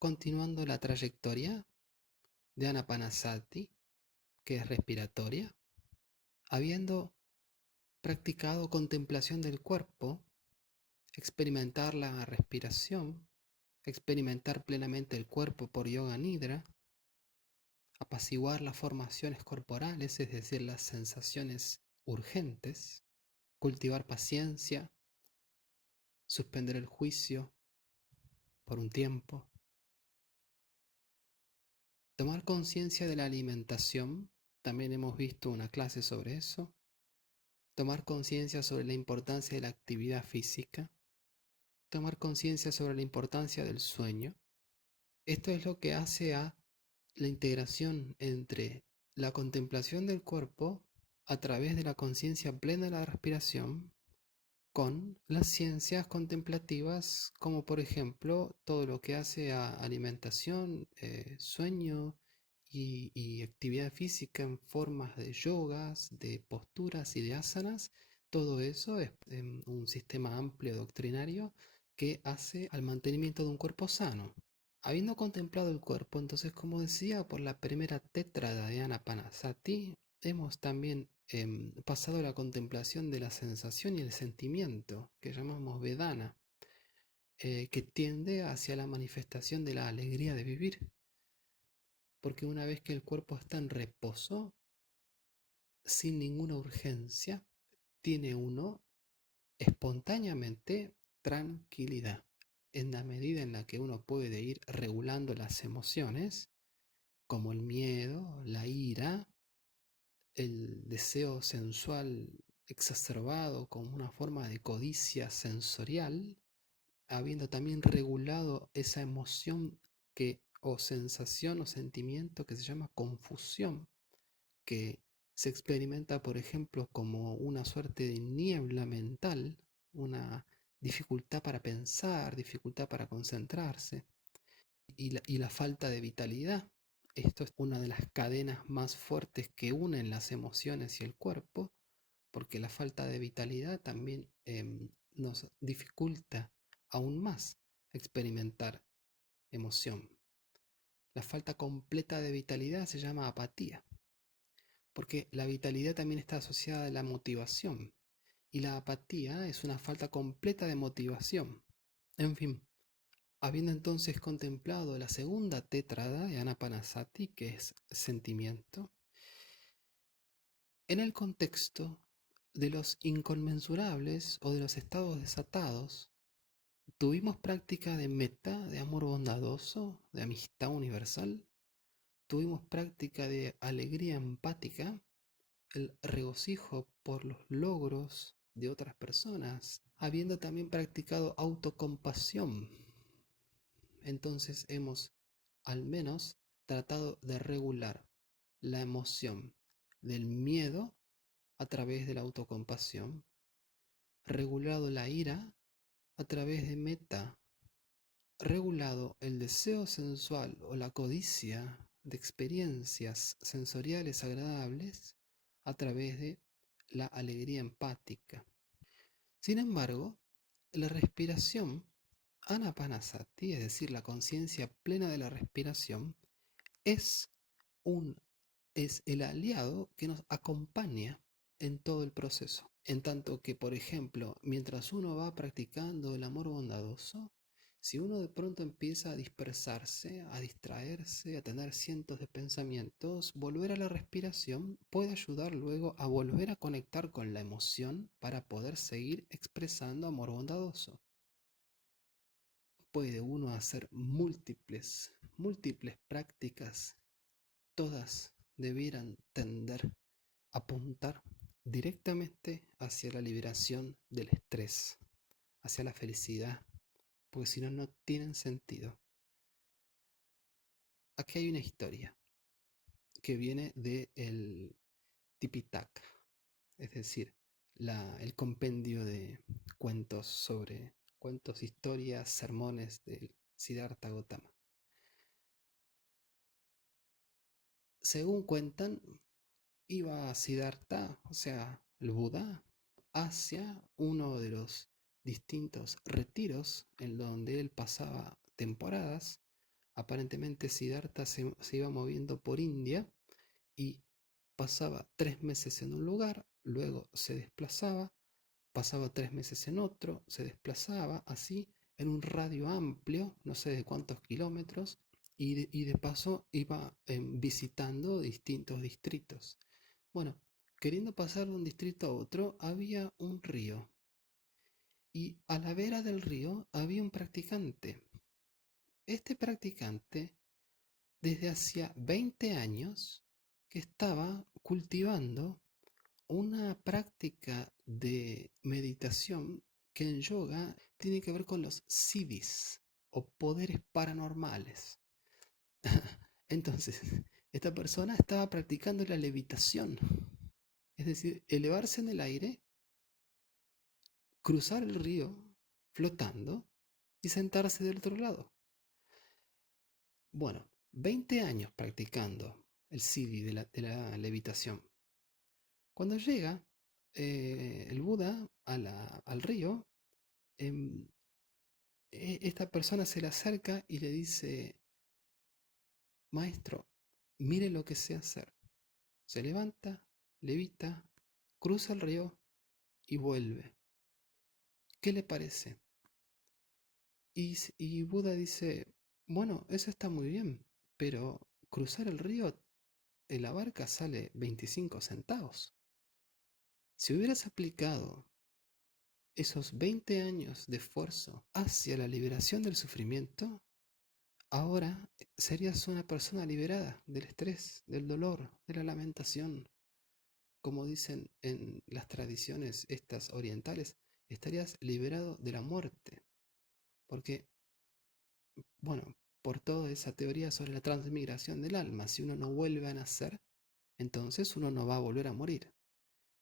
continuando la trayectoria de Anapanasati, que es respiratoria, habiendo practicado contemplación del cuerpo, experimentar la respiración, experimentar plenamente el cuerpo por yoga nidra, apaciguar las formaciones corporales, es decir, las sensaciones urgentes, cultivar paciencia, suspender el juicio por un tiempo, tomar conciencia de la alimentación, también hemos visto una clase sobre eso, tomar conciencia sobre la importancia de la actividad física, tomar conciencia sobre la importancia del sueño. Esto es lo que hace a la integración entre la contemplación del cuerpo a través de la conciencia plena de la respiración con las ciencias contemplativas, como por ejemplo todo lo que hace a alimentación, sueño y actividad física en formas de yogas, de posturas y de asanas. Todo eso es un sistema amplio doctrinario que hace al mantenimiento de un cuerpo sano. Habiendo contemplado el cuerpo, entonces, como decía, por la primera tétrada de Anapanasati, hemos también pasado a la contemplación de la sensación y el sentimiento, que llamamos Vedana, que tiende hacia la manifestación de la alegría de vivir. Porque una vez que el cuerpo está en reposo, sin ninguna urgencia, tiene uno espontáneamente tranquilidad. En la medida en la que uno puede ir regulando las emociones, como el miedo, la ira, el deseo sensual exacerbado como una forma de codicia sensorial, habiendo también regulado esa emoción que, o sensación o sentimiento que se llama confusión, que se experimenta, por ejemplo, como una suerte de niebla mental, una dificultad para pensar, dificultad para concentrarse, y la falta de vitalidad. Esto es una de las cadenas más fuertes que unen las emociones y el cuerpo, porque la falta de vitalidad también nos dificulta aún más experimentar emoción. La falta completa de vitalidad se llama apatía, porque la vitalidad también está asociada a la motivación, y la apatía es una falta completa de motivación. En fin, habiendo entonces contemplado la segunda tétrada de Anapanasati, que es sentimiento, en el contexto de los inconmensurables o de los estados desatados, tuvimos práctica de metta, de amor bondadoso, de amistad universal, tuvimos práctica de alegría empática, el regocijo por los logros de otras personas, habiendo también practicado autocompasión. Entonces hemos al menos tratado de regular la emoción del miedo a través de la autocompasión, regulado la ira a través de metta, regulado el deseo sensual o la codicia de experiencias sensoriales agradables a través de la alegría empática. Sin embargo, la respiración anapanasati, es decir, la conciencia plena de la respiración, es un es el aliado que nos acompaña en todo el proceso. En tanto que, por ejemplo, mientras uno va practicando el amor bondadoso, si uno de pronto empieza a dispersarse, a distraerse, a tener cientos de pensamientos, volver a la respiración puede ayudar luego a volver a conectar con la emoción para poder seguir expresando amor bondadoso. Puede uno hacer múltiples prácticas, todas debieran tender a apuntar directamente hacia la liberación del estrés, hacia la felicidad, porque si no, no tienen sentido. Aquí hay una historia que viene del Tipitaka, es decir, el compendio de cuentos sobre cuentos, historias, sermones del Siddhartha Gautama. Según cuentan, iba Siddhartha, o sea, el Buda, hacia uno de los distintos retiros en donde él pasaba temporadas, Aparentemente Siddhartha se iba moviendo por India y pasaba 3 meses en un lugar, luego se desplazaba, pasaba 3 meses en otro, se desplazaba así en un radio amplio, no sé de cuántos kilómetros, y de paso iba visitando distintos distritos. Bueno, queriendo pasar de un distrito a otro, había un río. Y a la vera del río había un practicante. Este practicante, desde hacía 20 años, que estaba cultivando una práctica de meditación que en yoga tiene que ver con los siddhis o poderes paranormales. Entonces, esta persona estaba practicando la levitación, es decir, elevarse en el aire, cruzar el río flotando y sentarse del otro lado. Bueno, 20 años practicando el siddhi de la levitación. Cuando llega el Buda al río, em, esta persona se le acerca y le dice, maestro, mire lo que sé hacer. Se levanta, levita, cruza el río y vuelve. ¿Qué le parece? Y Buda dice, bueno, eso está muy bien, pero cruzar el río en la barca sale 25 centavos. Si hubieras aplicado esos 20 años de esfuerzo hacia la liberación del sufrimiento, ahora serías una persona liberada del estrés, del dolor, de la lamentación. Como dicen en las tradiciones estas orientales, estarías liberado de la muerte. Porque, bueno, por toda esa teoría sobre la transmigración del alma, si uno no vuelve a nacer, entonces uno no va a volver a morir.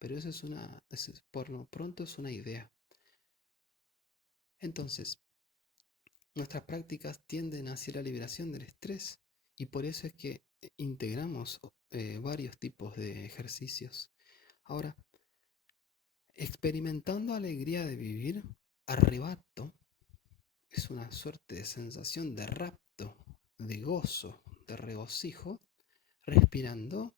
Pero por lo pronto es una idea. Entonces, nuestras prácticas tienden hacia la liberación del estrés y por eso es que integramos varios tipos de ejercicios. Ahora, experimentando alegría de vivir, arrebato es una suerte de sensación de rapto, de gozo, de regocijo. Respirando,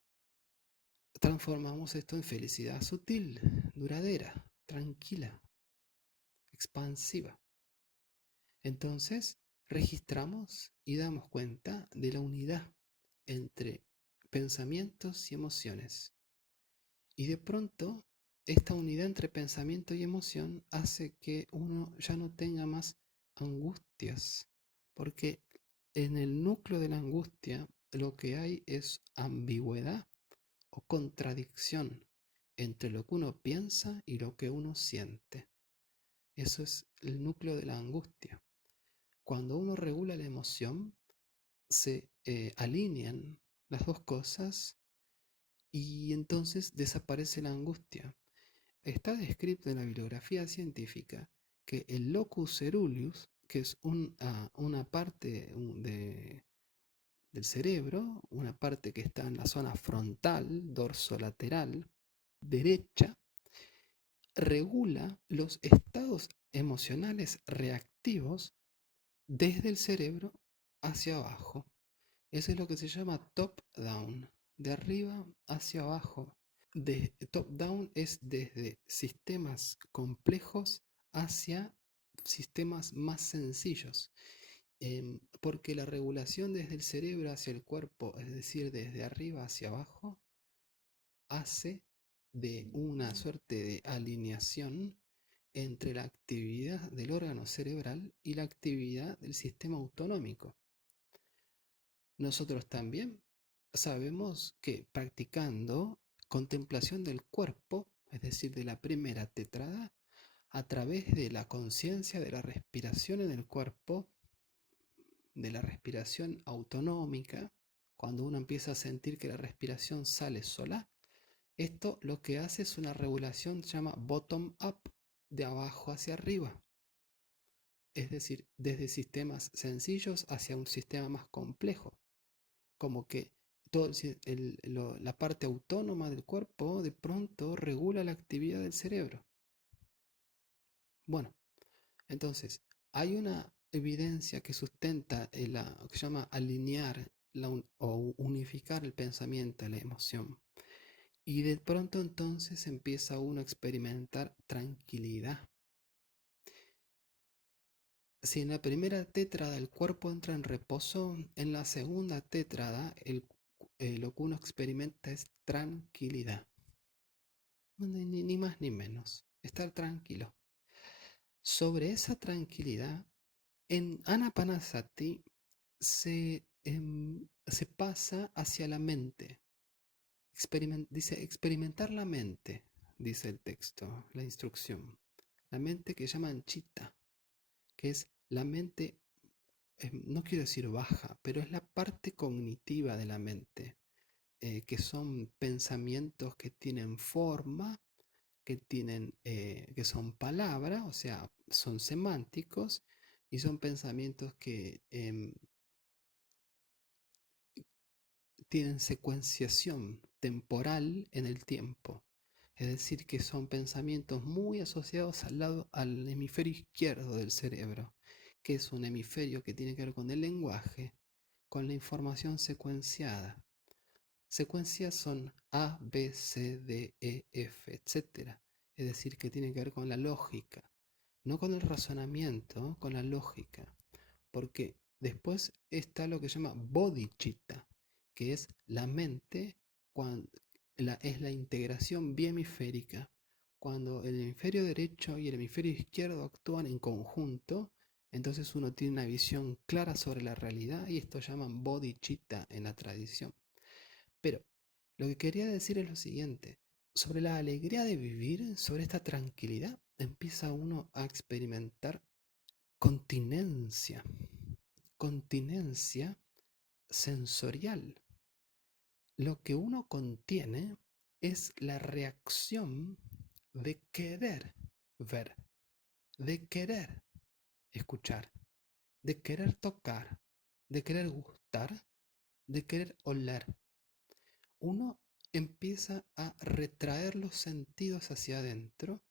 transformamos esto en felicidad sutil, duradera, tranquila, expansiva. Entonces, registramos y damos cuenta de la unidad entre pensamientos y emociones. Y de pronto, esta unidad entre pensamiento y emoción hace que uno ya no tenga más angustias, porque en el núcleo de la angustia lo que hay es ambigüedad o contradicción entre lo que uno piensa y lo que uno siente. Eso es el núcleo de la angustia. Cuando uno regula la emoción, se alinean las dos cosas y entonces desaparece la angustia. Está descrito en la bibliografía científica que el locus ceruleus, que es una parte del cerebro, una parte que está en la zona frontal, dorsolateral, derecha, regula los estados emocionales reactivos desde el cerebro hacia abajo. Eso es lo que se llama top-down, de arriba hacia abajo. Top-down es desde sistemas complejos hacia sistemas más sencillos. Porque la regulación desde el cerebro hacia el cuerpo, es decir, desde arriba hacia abajo, hace de una suerte de alineación entre la actividad del órgano cerebral y la actividad del sistema autonómico. Nosotros también sabemos que practicando contemplación del cuerpo, es decir, de la primera tétrada, a través de la conciencia de la respiración en el cuerpo, de la respiración autonómica, cuando uno empieza a sentir que la respiración sale sola, esto lo que hace es una regulación que se llama bottom up, de abajo hacia arriba. Es decir, desde sistemas sencillos hacia un sistema más complejo. Como que la parte autónoma del cuerpo de pronto regula la actividad del cerebro. Bueno, entonces hay una evidencia que sustenta lo que se llama alinear o unificar el pensamiento y la emoción. Y de pronto entonces empieza uno a experimentar tranquilidad. Si en la primera tétrada el cuerpo entra en reposo, en la segunda tétrada lo que uno experimenta es tranquilidad. Ni más ni menos, estar tranquilo. Sobre esa tranquilidad, en Anapanasati se pasa hacia la mente. Dice experimentar la mente, dice el texto, la instrucción. La mente que llaman chitta, que es la mente, no quiero decir baja, pero es la parte cognitiva de la mente, que son pensamientos que tienen forma, que son palabras, o sea, son semánticos, y son pensamientos que tienen secuenciación temporal en el tiempo. Es decir, que son pensamientos muy asociados al hemisferio izquierdo del cerebro, que es un hemisferio que tiene que ver con el lenguaje, con la información secuenciada. Secuencias son A, B, C, D, E, F, etc. Es decir, que tiene que ver con la lógica, no con el razonamiento, con la lógica. Porque después está lo que se llama bodhicitta, que es la mente, es la integración bihemisférica. Cuando el hemisferio derecho y el hemisferio izquierdo actúan en conjunto, entonces uno tiene una visión clara sobre la realidad y esto llaman bodhicitta en la tradición. Pero lo que quería decir es lo siguiente: sobre la alegría de vivir, sobre esta tranquilidad, empieza uno a experimentar continencia, continencia sensorial. Lo que uno contiene es la reacción de querer ver, de querer escuchar, de querer tocar, de querer gustar, de querer oler. Uno empieza a retraer los sentidos hacia adentro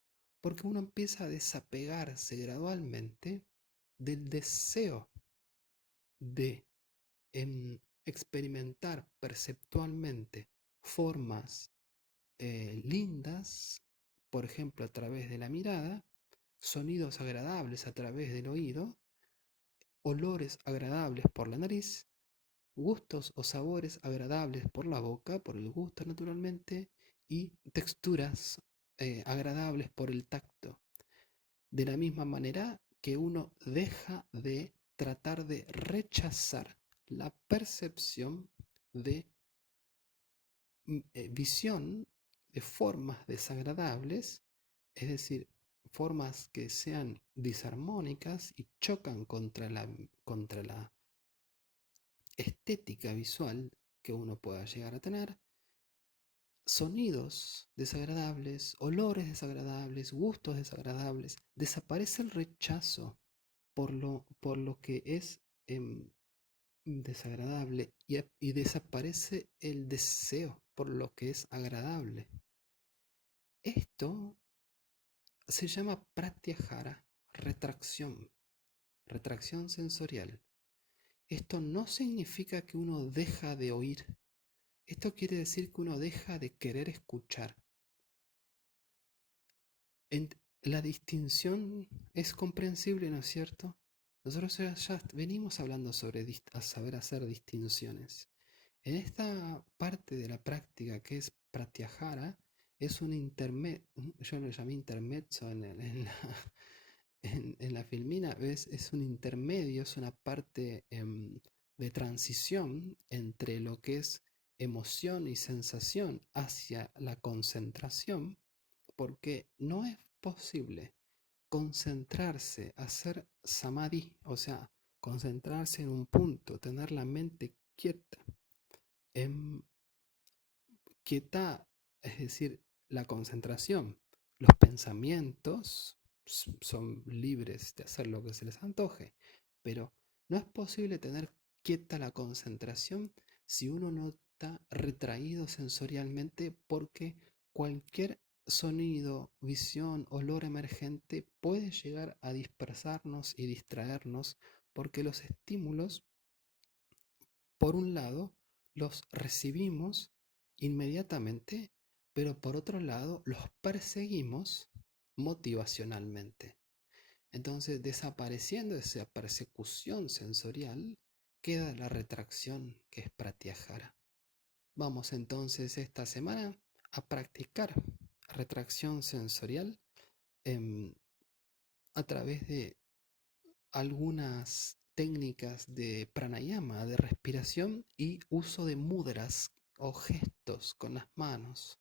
porque uno empieza a desapegarse gradualmente del deseo de experimentar perceptualmente formas lindas, por ejemplo a través de la mirada, sonidos agradables a través del oído, olores agradables por la nariz, gustos o sabores agradables por la boca, por el gusto naturalmente, y texturas agradables por el tacto. De la misma manera que uno deja de tratar de rechazar la percepción de visión de formas desagradables, es decir, formas que sean disarmónicas y chocan contra la estética visual que uno pueda llegar a tener, sonidos desagradables, olores desagradables, gustos desagradables. Desaparece el rechazo por lo que es desagradable y desaparece el deseo por lo que es agradable. Esto se llama pratyahara, retracción, retracción sensorial. Esto no significa que uno deja de oír. Esto quiere decir que uno deja de querer escuchar. La distinción es comprensible, ¿no es cierto? Nosotros ya venimos hablando sobre saber hacer distinciones. En esta parte de la práctica que es pratyahara, es un intermedio, yo lo llamé intermezzo en la filmina, es un intermedio, es una parte de transición entre lo que es emoción y sensación hacia la concentración, porque no es posible concentrarse, hacer samadhi, o sea, concentrarse en un punto, tener la mente quieta, en quieta, es decir, la concentración. Los pensamientos son libres de hacer lo que se les antoje, pero no es posible tener quieta la concentración si uno no está retraído sensorialmente, porque cualquier sonido, visión, olor emergente puede llegar a dispersarnos y distraernos porque los estímulos, por un lado, los recibimos inmediatamente, pero por otro lado, los perseguimos motivacionalmente. Entonces, desapareciendo esa persecución sensorial, queda la retracción, que es pratyahara. Vamos entonces esta semana a practicar retracción sensorial em, a través de algunas técnicas de pranayama, de respiración y uso de mudras o gestos con las manos.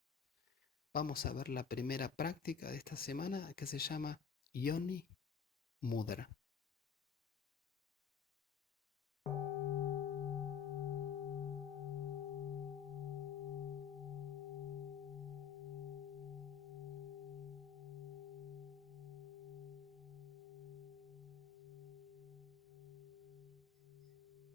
Vamos a ver la primera práctica de esta semana que se llama Yoni Mudra.